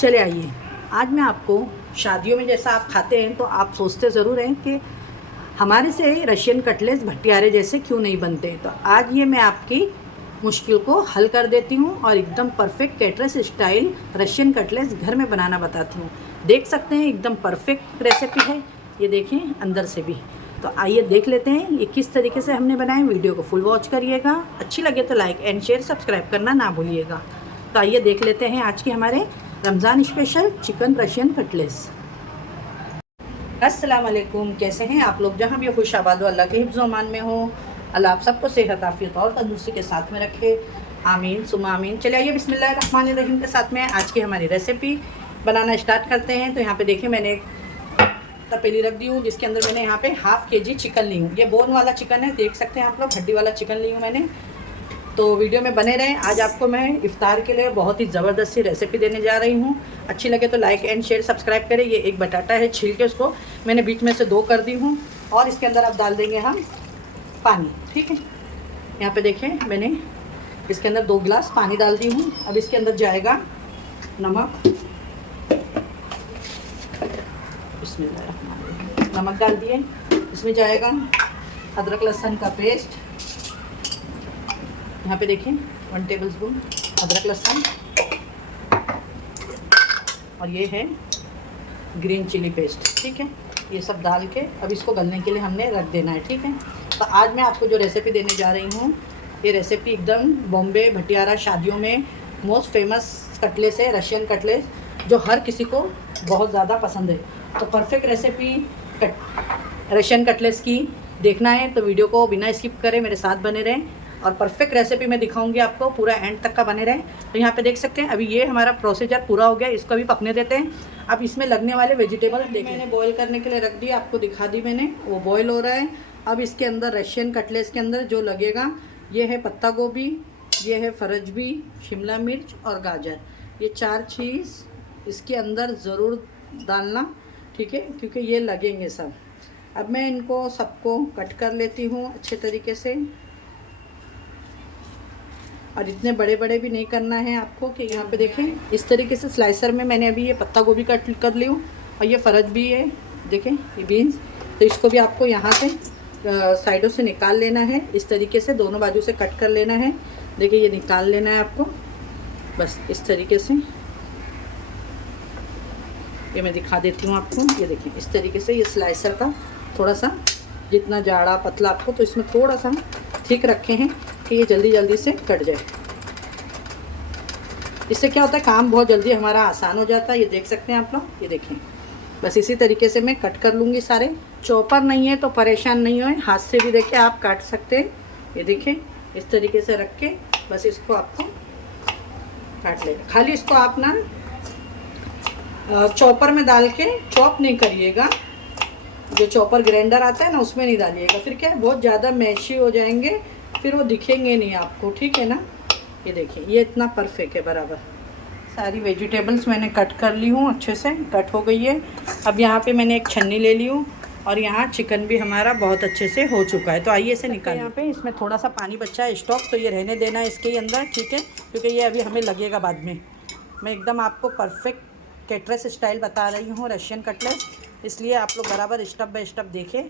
चले आइए, आज मैं आपको शादियों में जैसा आप खाते हैं तो आप सोचते ज़रूर हैं कि हमारे से रशियन कटलेट्स भटियारे जैसे क्यों नहीं बनते। तो आज ये मैं आपकी मुश्किल को हल कर देती हूँ और एकदम perfect caterers style Russian cutlets घर में बनाना बताती हूँ। देख सकते हैं एकदम परफेक्ट रेसिपी है, ये देखें अंदर से भी। तो आइए देख लेते हैं ये किस तरीके से हमने बनाए। वीडियो को फुल वॉच करिएगा, अच्छी लगे तो लाइक एंड शेयर सब्सक्राइब करना ना भूलिएगा। तो आइए देख लेते हैं आज के हमारे Ramzan special chicken Russian cutlets. अस्सलाम वालेकुम, कैसे हैं आप लोग? जहाँ भी खुश आबाद अल्लाह के हिफ्ज़ अमान में हो। अल्लाह आप सबको सेहत आफियत और तंदुरुस्ती के साथ में रखे, आमीन सुमा आमीन। चलिए आइए बिस्मिल्लाहिर्रहमानिर्रहीम के साथ में आज की हमारी रेसिपी बनाना स्टार्ट करते हैं। तो यहाँ पे देखिए मैंने एक तपेली रख दी हूँ जिसके अंदर मैंने यहाँ पे हाफ़ केजी चिकन ली हूँ। ये बोन वाला चिकन है, देख सकते हैं आप लोग, हड्डी वाला चिकन ली हूँ मैंने। तो वीडियो में बने रहें। आज आपको मैं इफ्तार के लिए बहुत ही ज़बरदस्त सी रेसिपी देने जा रही हूँ। अच्छी लगे तो लाइक एंड शेयर सब्सक्राइब करें। ये एक बटाटा है, छील के उसको मैंने बीच में से 2 कर दी हूँ और इसके अंदर आप डाल देंगे हम पानी, ठीक है। यहाँ पे देखें मैंने इसके अंदर 2 गिलास पानी डाल दी हूँ। अब इसके अंदर जाएगा नमक, नमक डाल दिए। इसमें जाएगा अदरक लहसुन का पेस्ट, यहाँ पे देखें 1 टेबलस्पून अदरक लहसुन, और ये है ग्रीन चिली पेस्ट, ठीक है। ये सब डाल के अब इसको गलने के लिए हमने रख देना है, ठीक है। तो आज मैं आपको जो रेसिपी देने जा रही हूँ, ये रेसिपी एकदम बॉम्बे भटियारा शादियों में मोस्ट फेमस कटलेट्स है, रशियन कटलेट्स, जो हर किसी को बहुत ज़्यादा पसंद है। तो परफेक्ट रेसिपी रशियन कटलेट्स की देखना है तो वीडियो को बिना स्किप करें मेरे साथ बने रहें और परफेक्ट रेसिपी मैं दिखाऊंगी आपको, पूरा एंड तक का बने रहें। तो यहाँ पे देख सकते हैं अभी ये हमारा प्रोसीजर पूरा हो गया, इसको अभी पकने देते हैं। अब इसमें लगने वाले वेजिटेबल मैंने बॉईल करने के लिए रख दी, आपको दिखा दी मैंने, वो बॉईल हो रहा है। अब इसके अंदर रशियन कटलेट्स के अंदर जो लगेगा, ये है पत्ता गोभी, ये है फरजबी, शिमला मिर्च और गाजर। ये 4 चीज़ इसके अंदर ज़रूर डालना, ठीक है, क्योंकि ये लगेंगे सब। अब मैं इनको सबको कट कर लेती हूँ अच्छे तरीके से, और इतने बड़े बड़े भी नहीं करना है आपको कि यहाँ पे देखें इस तरीके से स्लाइसर में मैंने अभी ये पत्ता गोभी कट कर ली हूँ और ये फरज भी है, देखें ये बीन्स। तो इसको भी आपको यहाँ से साइडों से निकाल लेना है, इस तरीके से दोनों बाजू से कट कर लेना है। देखिए ये निकाल लेना है आपको, बस इस तरीके से। ये मैं दिखा देती हूँ आपको, ये देखिए इस तरीके से। ये स्लाइसर का थोड़ा सा जितना जाड़ा पतला आपको, तो इसमें थोड़ा सा ठीक रखे हैं कि ये जल्दी जल्दी से कट जाए। इससे क्या होता है, काम बहुत जल्दी हमारा आसान हो जाता है। ये देख सकते हैं आप लोग, ये देखें बस इसी तरीके से मैं कट कर लूँगी सारे। चॉपर नहीं है तो परेशान नहीं होए, हाथ से भी देखें आप काट सकते हैं। ये देखें इस तरीके से रख के बस इसको आपको काट लेना। खाली इसको आप ना चॉपर में डाल के चॉप नहीं करिएगा, जो चॉपर ग्राइंडर आता है ना उसमें नहीं डालिएगा, फिर क्या है बहुत ज़्यादा मैशी हो जाएंगे, फिर वो दिखेंगे नहीं आपको, ठीक है ना। ये देखिए ये इतना परफेक्ट है बराबर। सारी वेजिटेबल्स मैंने कट कर ली हूँ, अच्छे से कट हो गई है। अब यहाँ पे मैंने एक छन्नी ले ली हूँ और यहाँ चिकन भी हमारा बहुत अच्छे से हो चुका है। तो आइए इसे निकाल। यहाँ पे इसमें थोड़ा सा पानी बचा है स्टॉक, तो ये रहने देना है इसके ही अंदर, ठीक है, क्योंकि ये अभी हमें लगेगा बाद में। मैं एकदम आपको परफेक्ट कैटरस स्टाइल बता रही हूँ रशियन कटलेट्स, इसलिए आप लोग बराबर स्टेप बाय स्टेप देखें।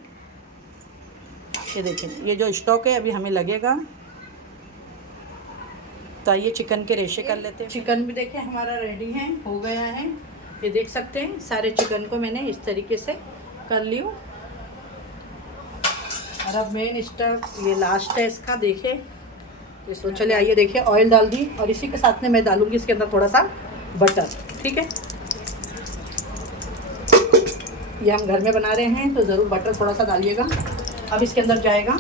ये देखें ये जो स्टॉक है अभी हमें लगेगा। तो आइए चिकन के रेशे कर लेते हैं। चिकन भी देखें हमारा रेडी है, हो गया है। ये देख सकते हैं सारे चिकन को मैंने इस तरीके से कर ली हूँ। और अब मेन स्टेप ये लास्ट है इसका, देखे इसको। चले आइए देखिए ऑयल डाल दी और इसी के साथ में मैं डालूँगी इसके अंदर थोड़ा सा बटर, ठीक है। ये हम घर में बना रहे हैं तो ज़रूर बटर थोड़ा सा डालिएगा। अब इसके अंदर जाएगा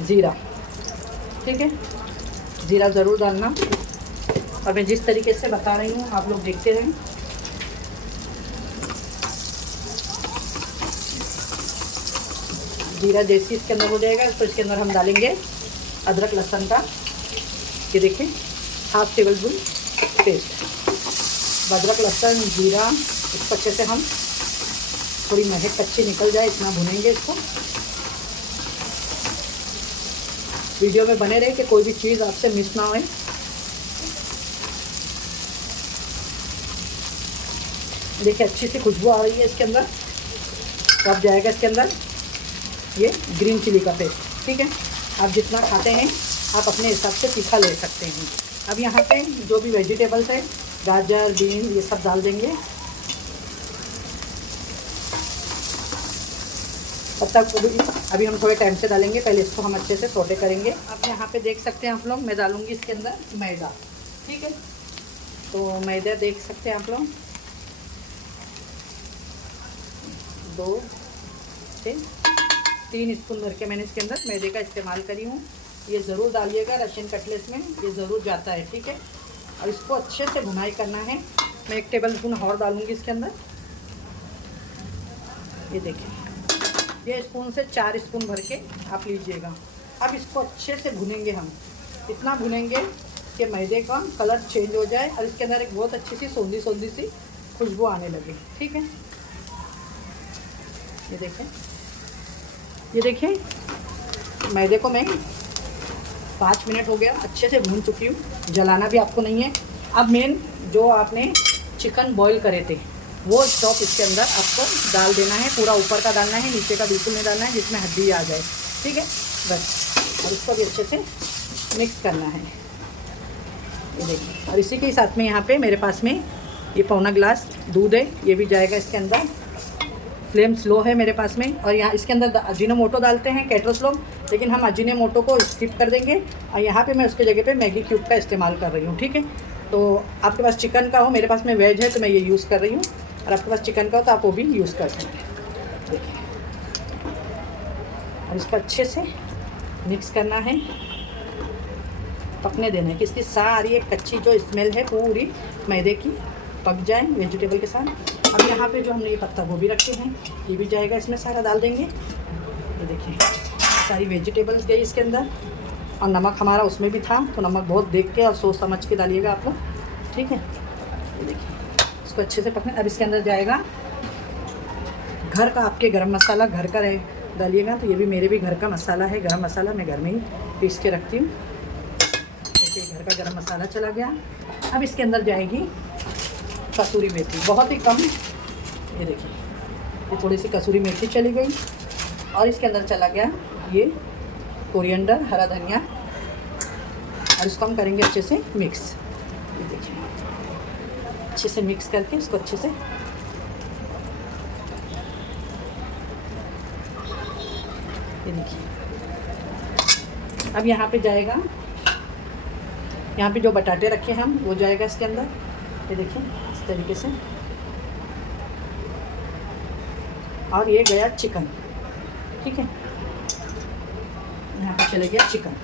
ज़ीरा, ठीक है, ज़ीरा ज़रूर डालना। और मैं जिस तरीके से बता रही हूँ आप लोग देखते रहें। ज़ीरा जैसे इसके अंदर हो जाएगा तो इसके अंदर हम डालेंगे अदरक लहसुन का, ये देखिए 1/2 टेबलस्पून पेस्ट। अदरक लहसुन ज़ीरा इसको अच्छे से हम थोड़ी महक कच्ची निकल जाए इतना भुनेंगे इसको। वीडियो में बने रहे कि कोई भी चीज़ आपसे मिस ना होए। देखिए अच्छी सी खुशबू आ रही है इसके अंदर। तो अब जाएगा इसके अंदर ये ग्रीन चिली का पेस्ट, ठीक है। आप जितना खाते हैं आप अपने हिसाब से तीखा ले सकते हैं। अब यहाँ पे जो भी वेजिटेबल्स है, गाजर, बीन, ये सब डाल देंगे। पत्ता गोभी अभी हम थोड़े टाइम से डालेंगे, पहले इसको हम अच्छे से सौटे करेंगे। अब यहाँ पे देख सकते हैं आप लोग, मैं डालूँगी इसके अंदर मैदा, ठीक है। तो मैदा देख सकते हैं आप लोग 2 से 3 स्पून भर के मैंने इसके अंदर मैदे का इस्तेमाल करी हूँ। ये ज़रूर डालिएगा, रशियन कटलेट्स में ये ज़रूर जाता है, ठीक है। और इसको अच्छे से भुनाई करना है। मैं 1 टेबल स्पून और डालूँगी इसके अंदर। ये देखिए, ये स्पून से 4 स्पून भर के आप लीजिएगा। अब इसको अच्छे से भुनेंगे हम, इतना भुनेंगे कि मैदे का कलर चेंज हो जाए और इसके अंदर एक बहुत अच्छी सी सौंधी सौंधी सी खुशबू आने लगे, ठीक है। ये देखें, ये देखिए मैदे को मैं 5 मिनट हो गया अच्छे से भून चुकी हूँ, जलाना भी आपको नहीं है। अब मेन जो आपने चिकन बॉईल करे थे वो स्टॉक इसके अंदर आपको डाल देना है, पूरा ऊपर का डालना है, नीचे का बिल्कुल नहीं डालना है जिसमें हड्डी आ जाए, ठीक है। बस और इसको भी अच्छे से मिक्स करना है। ये देखिए, और इसी के साथ में यहाँ पे मेरे पास में ये पौना गिलास दूध है, ये भी जाएगा इसके अंदर। फ्लेम स्लो है मेरे पास में। और यहाँ इसके अंदर अजीनोमोटो डालते हैं कैटरर्स लोग, लेकिन हम अजीनोमोटो को स्किप कर देंगे और यहाँ पे मैं उसके जगह पे मैगी क्यूब का इस्तेमाल कर रही हूँ, ठीक है। तो आपके पास चिकन का हो, मेरे पास में वेज है तो मैं ये यूज़ कर रही हूँ, और आपके पास चिकन का हो तो आप वो भी यूज़ कर सकते हैं। देखिए, और इसको अच्छे से मिक्स करना है, पकने देना है कि इसकी सारी एक कच्ची जो स्मेल है पूरी मैदे की पक जाए वेजिटेबल के साथ। अब यहाँ पे जो हमने ये पत्ता गोभी रखे हैं ये भी जाएगा, इसमें सारा डाल देंगे। ये देखिए सारी वेजिटेबल्स गई इसके अंदर, और नमक हमारा उसमें भी था, तो नमक बहुत देख के और सोच समझ के डालिएगा आप लोग, ठीक है। ये देखिए इसको अच्छे से पकने। अब इसके अंदर जाएगा घर का, आपके गरम मसाला घर का रहे डालिएगा। तो ये भी मेरे भी घर का मसाला है, गरम मसाला मैं घर में ही पीस के रखती हूँ। देखिए घर का गरम मसाला चला गया। अब इसके अंदर जाएगी कसूरी मेथी, बहुत ही कम। ये देखिए ये थोड़ी सी कसूरी मेथी चली गई, और इसके अंदर चला गया ये कोरिएंडर, हरा धनिया, और इसको हम करेंगे अच्छे से मिक्स। ये देखिए अच्छे से मिक्स करके इसको अच्छे से, ये देखिए। अब यहाँ पे जाएगा, यहाँ पे जो बटाटे रखे हम वो जाएगा इसके अंदर। ये देखिए इस तरीके से, और ये गया चिकन, ठीक है। यहाँ पे चले गया चिकन,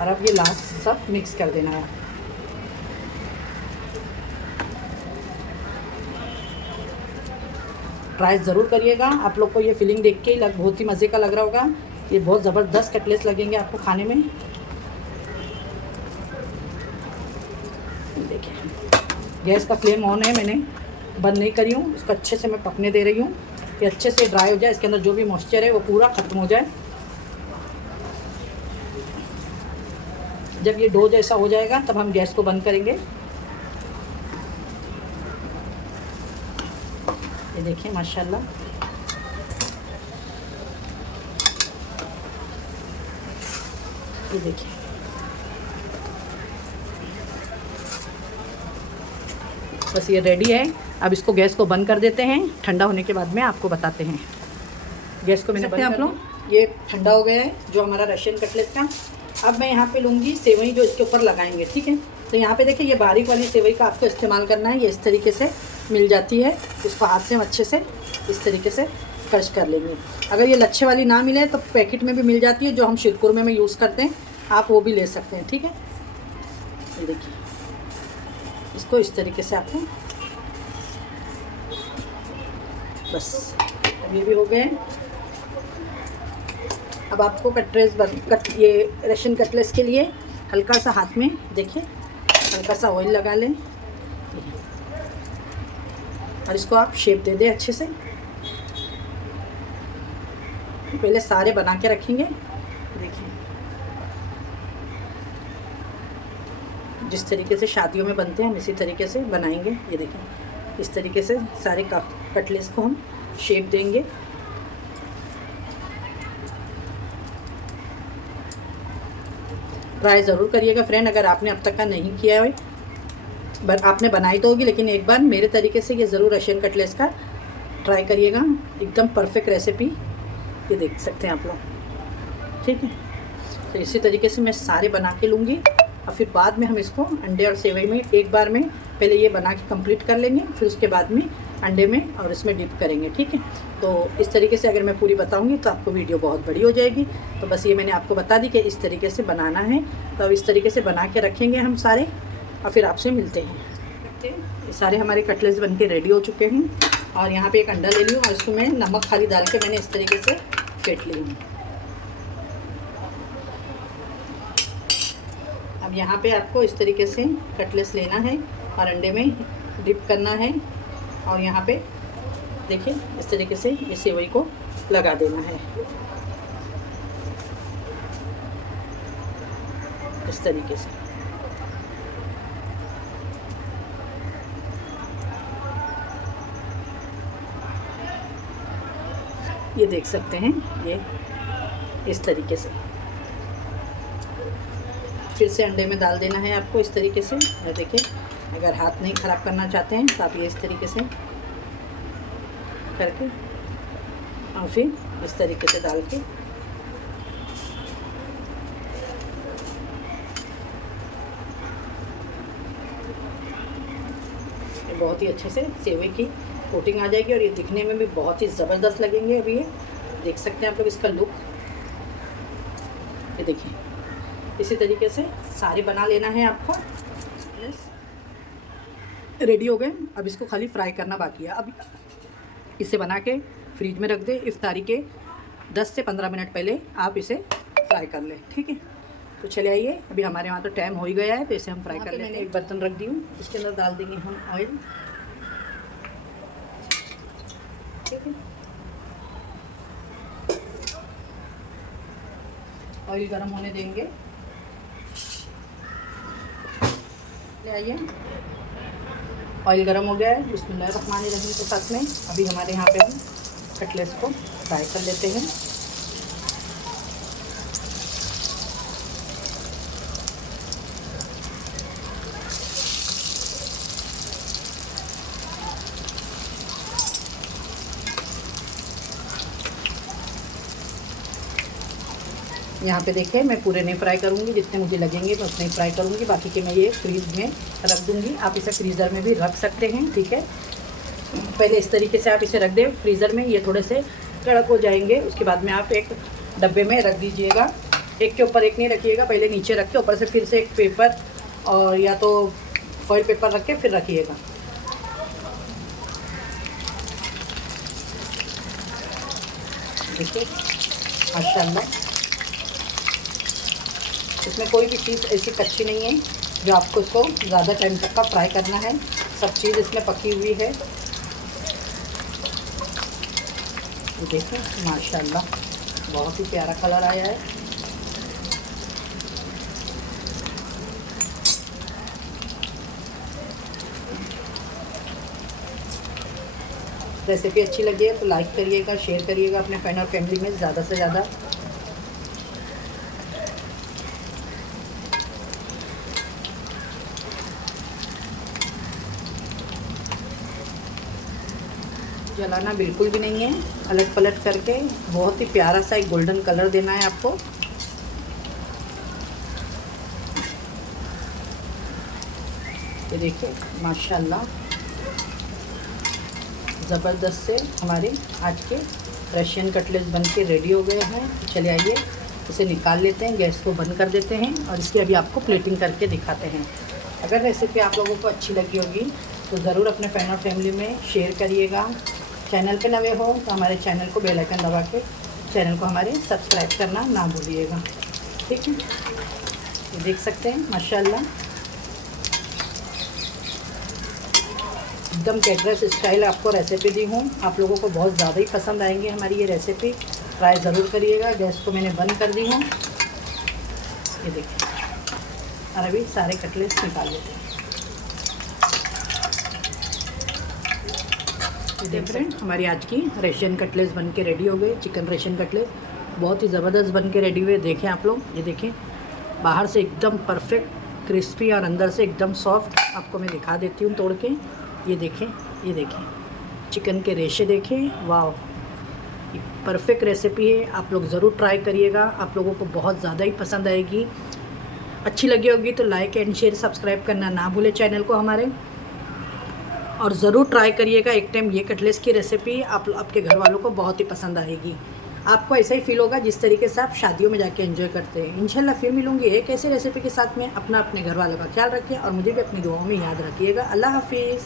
और अब ये लास्ट सब मिक्स कर देना है। ट्राई ज़रूर करिएगा, आप लोग को ये फीलिंग देख के ही बहुत ही मज़े का लग रहा होगा। ये बहुत ज़बरदस्त कटलेट्स लगेंगे आपको खाने में। देखिए गैस का फ्लेम ऑन है, मैंने बंद नहीं करी हूँ, इसको अच्छे से मैं पकने दे रही हूँ कि अच्छे से ड्राई हो जाए, इसके अंदर जो भी मॉइस्चर है वो पूरा ख़त्म हो जाए। जब ये डो जैसा हो जाएगा तब हम गैस को बंद करेंगे। ये देखिए माशाल्लाह, ये देखिए बस ये रेडी है। अब इसको गैस को बंद कर देते हैं, ठंडा होने के बाद में आपको बताते हैं। गैस को मैंने बंद कर दिया, ये ठंडा हो गया है जो हमारा रशियन कटलेट का। अब मैं यहाँ पे लूँगी सेवई जो इसके ऊपर लगाएंगे, ठीक है। तो यहाँ पे देखिए ये बारीक वाली सेवई का आपको इस्तेमाल करना है, ये इस तरीके से मिल जाती है, इसको हाथ से हम अच्छे से इस तरीके से क्रश कर लेंगे। अगर ये लच्छे वाली ना मिले तो पैकेट में भी मिल जाती है, जो हम शीरकुरमा में यूज़ करते हैं, आप वो भी ले सकते हैं, ठीक है। ये देखिए इसको इस तरीके से आपको, बस अब ये भी हो गए। अब आपको ये रशियन कटलेट्स के लिए हल्का सा हाथ में देखिए हल्का सा ऑयल लगा लें, और इसको आप शेप दे दें अच्छे से। पहले सारे बना के रखेंगे, देखिए जिस तरीके से शादियों में बनते हैं हम इसी तरीके से बनाएंगे। ये देखिए इस तरीके से सारे कटलेट्स को हम शेप देंगे। ट्राई ज़रूर करिएगा फ्रेंड, अगर आपने अब तक का नहीं किया है, आपने बनाई तो होगी, लेकिन एक बार मेरे तरीके से ये ज़रूर रशियन कटलेट्स का ट्राई करिएगा। एकदम परफेक्ट रेसिपी, ये देख सकते हैं आप लोग। ठीक है, तो इसी तरीके से मैं सारे बना के लूँगी और फिर बाद में हम इसको अंडे और सेवई में एक बार में पहले ये बना के कंप्लीट कर लेंगे, फिर उसके बाद में अंडे में और इसमें डिप करेंगे। ठीक है, तो इस तरीके से अगर मैं पूरी बताऊंगी तो आपको वीडियो बहुत बड़ी हो जाएगी। तो बस ये मैंने आपको बता दी कि इस तरीके से बनाना है। तो अब इस तरीके से बना के रखेंगे हम सारे और फिर आपसे मिलते हैं। ये सारे हमारे कटलेट्स बन के रेडी हो चुके हैं और यहाँ पे एक अंडा ले लिया और इसको मैं नमक खाली डाल के मैंने इस तरीके से फेंट ली हूँ। अब यहाँ पे आपको इस तरीके से कटलेट्स लेना है और अंडे में डिप करना है और यहाँ पे देखिए इस तरीके से ये सेवई को लगा देना है इस तरीके से। ये देख सकते हैं, ये इस तरीके से फिर से अंडे में डाल देना है आपको इस तरीके से। और देखिए, अगर हाथ नहीं ख़राब करना चाहते हैं तो आप ये इस तरीके से करके और फिर इस तरीके से डाल के बहुत ही अच्छे से सेवई की कोटिंग आ जाएगी और ये दिखने में भी बहुत ही ज़बरदस्त लगेंगे। अभी ये देख सकते हैं आप लोग इसका लुक, ये देखिए इसी तरीके से सारे बना लेना है आपको। रेडी हो गए, अब इसको खाली फ्राई करना बाकी है। अब इसे बना के फ्रिज में रख दे, इफ्तारी के 10 से 15 मिनट पहले आप इसे फ्राई कर लें। ठीक है, तो चले आइए, अभी हमारे वहाँ तो टाइम हो ही गया है, तो इसे हम फ्राई कर लेते हैं। एक बर्तन रख दी हूँ, इसके अंदर डाल देंगे हम ऑयल। ठीक है, ऑयल गर्म होने देंगे। ले आइए, ऑयल गर्म हो गया है, बिस्मिल्लाहिर्रहमानिर्रहीम के साथ में अभी हमारे यहाँ पे हम कटलेट्स को फ्राई कर लेते हैं। यहाँ पे देखिए, मैं पूरे नहीं फ्राई करूँगी, जितने मुझे लगेंगे मैं उतने ही फ्राई करूँगी, बाकी के मैं ये फ्रीज में रख दूँगी। आप इसे फ्रीज़र में भी रख सकते हैं। ठीक है, पहले इस तरीके से आप इसे रख दें फ्रीज़र में, ये थोड़े से कड़क हो जाएंगे। उसके बाद में आप एक डब्बे में रख दीजिएगा, एक के ऊपर एक नहीं रखिएगा, पहले नीचे रख के ऊपर से फिर से एक पेपर और या तो फॉइल पेपर रख के फिर रखिएगा। देखिए माशाल्लाह, इसमें कोई भी चीज़ ऐसी कच्ची नहीं है जो आपको इसको ज़्यादा टाइम तक का फ्राई करना है। सब चीज़ इसमें पकी हुई है। ये देखिए माशाल्लाह, बहुत ही प्यारा कलर आया है। रेसिपी अच्छी लगी है तो लाइक करिएगा, शेयर करिएगा अपने फ्रेंड और फैमिली में ज़्यादा से ज़्यादा। जलाना बिल्कुल भी नहीं है, अलट पलट करके बहुत ही प्यारा सा एक गोल्डन कलर देना है आपको। ये देखिए माशाल्लाह, ज़बरदस्त से हमारे आज के रशियन कटलेट्स बन के रेडी हो गए हैं। तो चले आइए, इसे निकाल लेते हैं, गैस को बंद कर देते हैं और इसकी अभी आपको प्लेटिंग करके दिखाते हैं। अगर रेसिपी आप लोगों को अच्छी लगी होगी तो ज़रूर अपने फ्रेंड और फैमिली में शेयर करिएगा। चैनल पे नए हो तो हमारे चैनल को बेल आइकन दबा के चैनल को हमारे सब्सक्राइब करना ना भूलिएगा। ठीक है, ये देख सकते हैं माशाल्लाह, एकदम कैटरस स्टाइल आपको रेसिपी दी हूँ। आप लोगों को बहुत ज़्यादा ही पसंद आएंगी हमारी ये रेसिपी, ट्राई ज़रूर करिएगा। गैस को मैंने बंद कर दी हूँ। ये देखिए, और अभी सारे कटलेट्स निकाल लेते हैं। फ्रेंड हमारी आज की रेशियन कटलेट्स बन के रेडी हो गए। चिकन रेशियन कटलेट बहुत ही ज़बरदस्त बन के रेडी हुए। देखें आप लोग, ये देखें बाहर से एकदम परफेक्ट क्रिस्पी और अंदर से एकदम सॉफ्ट। आपको मैं दिखा देती हूँ तोड़ के। ये देखें, ये देखें चिकन के रेशे देखें, वाह परफेक्ट रेसिपी है। आप लोग ज़रूर ट्राई करिएगा, आप लोगों को बहुत ज़्यादा ही पसंद आएगी। अच्छी लगी होगी तो लाइक एंड शेयर सब्सक्राइब करना ना भूले चैनल को हमारे, और ज़रूर ट्राई करिएगा एक टाइम ये कटलेट्स की रेसिपी। आपके घर वालों को बहुत ही पसंद आएगी। आपको ऐसा ही फील होगा जिस तरीके से आप शादियों में जाके एंजॉय करते हैं। इंशाल्लाह फिर मिलूंगी एक ऐसी रेसिपी के साथ में। अपने घर वालों का ख्याल रखिए और मुझे भी अपनी दुआओं में याद रखिएगा। अल्लाह हाफिज़।